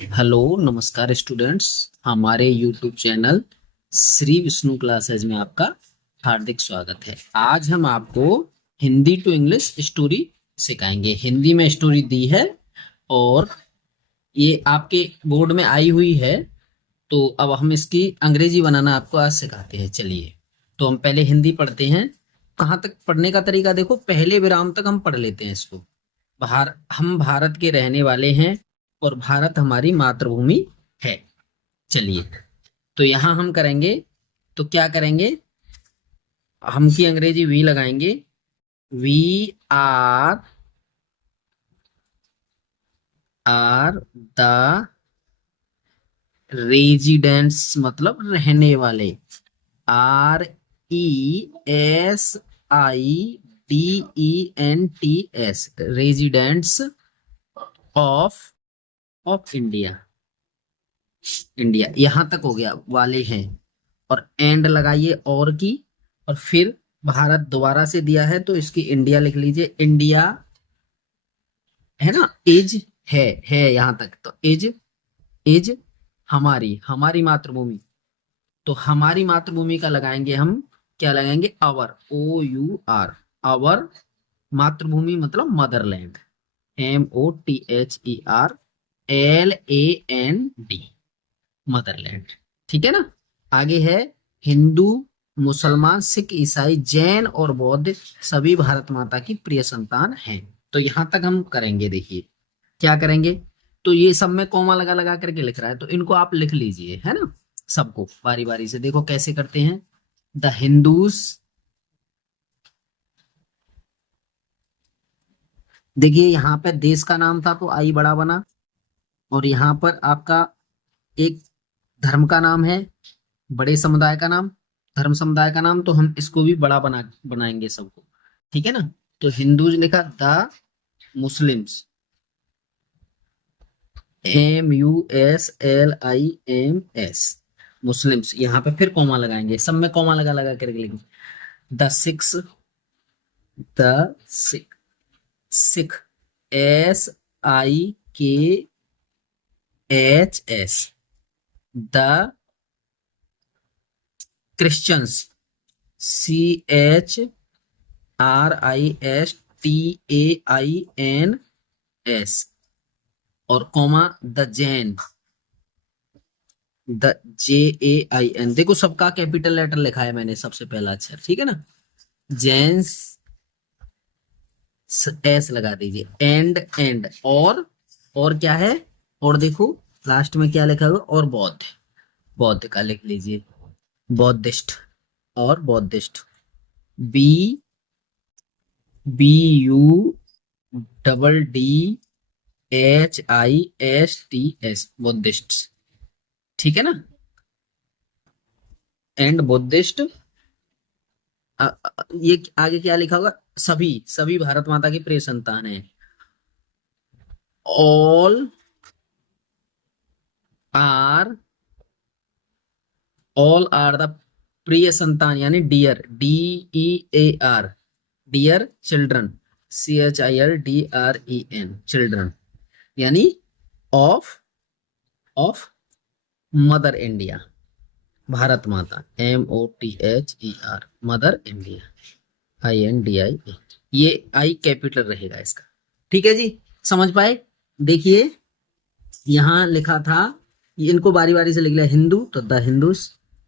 Hello नमस्कार students. हमारे YouTube channel Shri Vishnu classes में आपका हार्दिक स्वागत है। आज हम आपको हिंदी टू इंग्लिश स्टोरी सिखाएंगे। हिंदी में स्टोरी दी है और ये आपके बोर्ड में आई हुई है, तो अब हम इसकी अंग्रेजी बनाना आपको आज सिखाते हैं। चलिए, तो हम पहले हिंदी पढ़ते हैं। कहाँ तक पढ़ने का तरीका देखो, पहले विराम तक हम पढ़ लेते हैं इसको। हम भारत के रहने वाले हैं और भारत हमारी मातृभूमि है। चलिए, तो यहां हम करेंगे, तो क्या करेंगे, हम की अंग्रेजी वी लगाएंगे। We are are the residents, मतलब रहने वाले। R E S I D E N T S, residents of of India. India यहां तक हो गया, वाले हैं। और एंड लगाइए और की, और फिर भारत दोबारा से दिया है तो इसकी इंडिया लिख लीजिए। इंडिया है ना, इज है यहां तक, तो इज हमारी हमारी मातृभूमि। तो हमारी मातृभूमि का लगाएंगे हम, क्या लगाएंगे, our, O U R, our. मातृभूमि मतलब motherland, M O T H E R L A N D, motherland. ठीक है ना। आगे है हिंदू, मुसलमान, सिख, ईसाई, जैन और बौद्ध सभी भारत माता की प्रिय संतान हैं। तो यहां तक हम करेंगे। देखिए क्या करेंगे, तो ये सब में कॉमा लगा लगा करके लिख रहा है, तो इनको आप लिख लीजिए, है ना। सबको बारी बारी से देखो कैसे करते हैं। द हिंदूज, देखिए यहाँ पे देश का नाम था तो आई बड़ा बना, और यहाँ पर आपका एक धर्म का नाम है, बड़े समुदाय का नाम, धर्म समुदाय का नाम, तो हम इसको भी बड़ा बनाएंगे सबको। ठीक है ना। तो हिंदूज लिखा, the Muslims, M U S L I M S, Muslims. यहाँ पे फिर कॉमा लगाएंगे, सब में कॉमा लगा लगा करके लिखेंगे। The Sikhs, the Sikh, Sikh, S I K H S, the Christians, C H R I S T I I N S, और comma the Jain, the J A I N. देखो सबका कैपिटल लेटर लिखा है मैंने, सबसे पहला अक्षर, ठीक है ना। जैन्स, एस लगा दीजिए, एंड और क्या है, और देखो लास्ट में क्या लिखा हुआ, और बौद्ध, बौद्ध का लिख लीजिए, बौद्धिस्ट, और Buddhist, B B U double D H I S T S, Buddhist. ठीक है ना। And Buddhist. ये आगे क्या लिखा होगा, सभी सभी भारत माता की प्रिय संतान है। All are, all are the प्रिय संतान, यानी dear, D E A R, dear children, C H I L D R E N, children, यानी of of mother India, Bharat Mata, M O T H E R, mother India, I N D I A. ये I capital रहेगा इसका। ठीक है जी, समझ पाए। देखिए यहां लिखा था, इनको बारी बारी से लिख लिया। हिंदू तो द हिंदूस,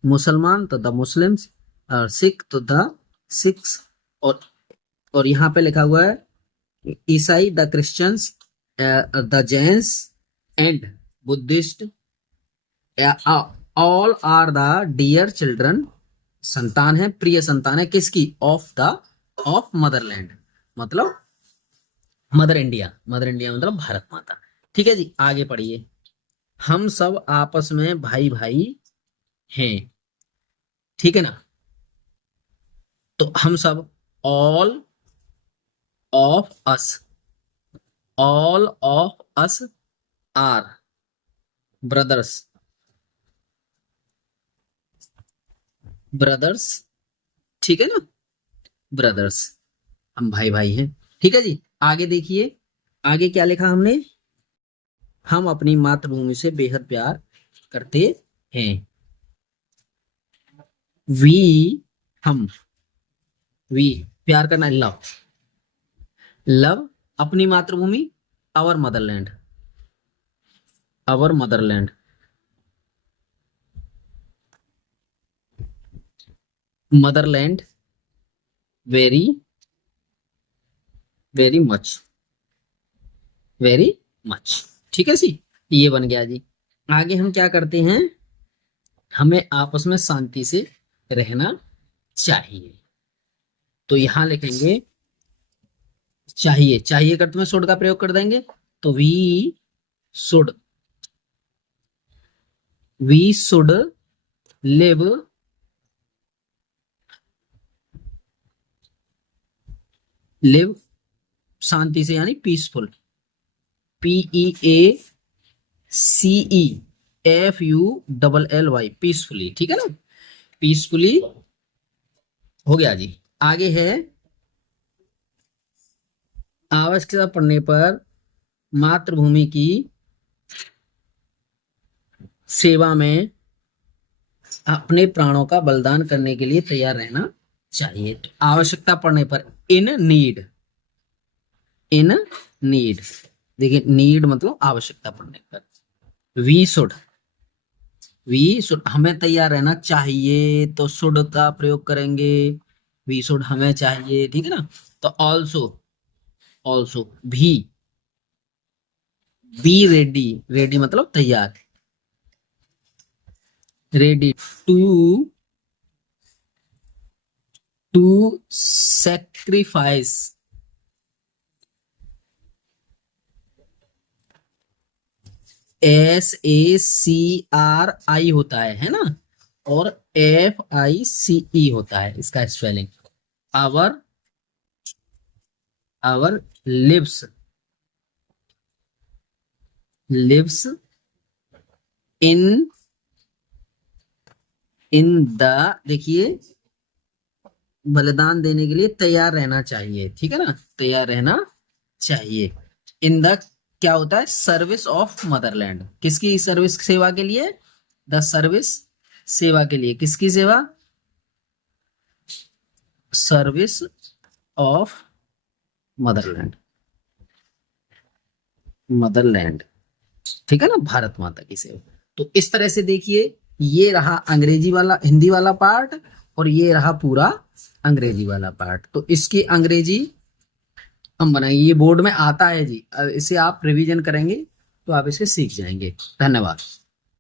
मुसलमान तो द मुस्लिम्स, और सिख तो द सिख्स, और यहाँ पे लिखा हुआ है ईसाई the Christians, the Jains and Buddhist, all are the dear children, संतान है, प्रिय संतान है किसकी, ऑफ मदरलैंड, मतलब मदर इंडिया, मदर इंडिया मतलब भारत माता। ठीक है जी, आगे पढ़िए। हम सब आपस में भाई भाई हैं। ठीक है ना। तो हम सब, all of us, all of us are brothers, brothers, ठीक है ना, ब्रदर्स, हम भाई भाई हैं। ठीक है जी, आगे देखिए, आगे क्या लिखा हमने, हम अपनी मातृभूमि से बेहद प्यार करते हैं। वी, हम, वी, प्यार करना, लव, लव अपनी मातृभूमि, our motherland, our motherland, motherland very very much, very much. ठीक है जी, ये बन गया जी। आगे हम क्या करते हैं, हमें आपस में शांति से रहना चाहिए। तो यहां लिखेंगे चाहिए, चाहिए करते में शुड का प्रयोग कर देंगे, तो should we should live live शांति से, यानी पीसफुल, PEACEFULLY, पीसफुली। ठीक है ना, पीसफुली हो गया जी। आगे है आवश्यकता पड़ने पर मातृभूमि की सेवा में अपने प्राणों का बलिदान करने के लिए तैयार रहना चाहिए। तो आवश्यकता पड़ने पर, इन नीड, इन नीड, देखिए नीड मतलब आवश्यकता पड़ने पर। वी शुड, वी शुड हमें तैयार रहना चाहिए, तो शुड का प्रयोग करेंगे, वी शुड हमें चाहिए। ठीक है ना, तो ऑल्सो, ऑल्सो भी, बी रेडी, रेडी मतलब तैयार, रेडी टू सेक्रीफाइस, SACRI होता है ना, और FICE होता है इसका spelling. Our, our lives, lives in the, देखिए बलिदान देने के लिए तैयार रहना चाहिए। ठीक है ना, तैयार रहना चाहिए। इन द क्या होता है, सर्विस ऑफ मदरलैंड, किसकी सर्विस, सेवा के लिए, द सर्विस, सेवा के लिए, किसकी सेवा, सर्विस ऑफ मदरलैंड, मदरलैंड। ठीक है ना, भारत माता की सेवा। तो इस तरह से देखिए, ये रहा अंग्रेजी वाला, हिंदी वाला पार्ट, और ये रहा पूरा अंग्रेजी वाला पार्ट। तो इसकी अंग्रेजी हम बनाएंगे, ये बोर्ड में आता है जी, इसे आप रिवीजन करेंगे तो आप इसे सीख जाएंगे। धन्यवाद।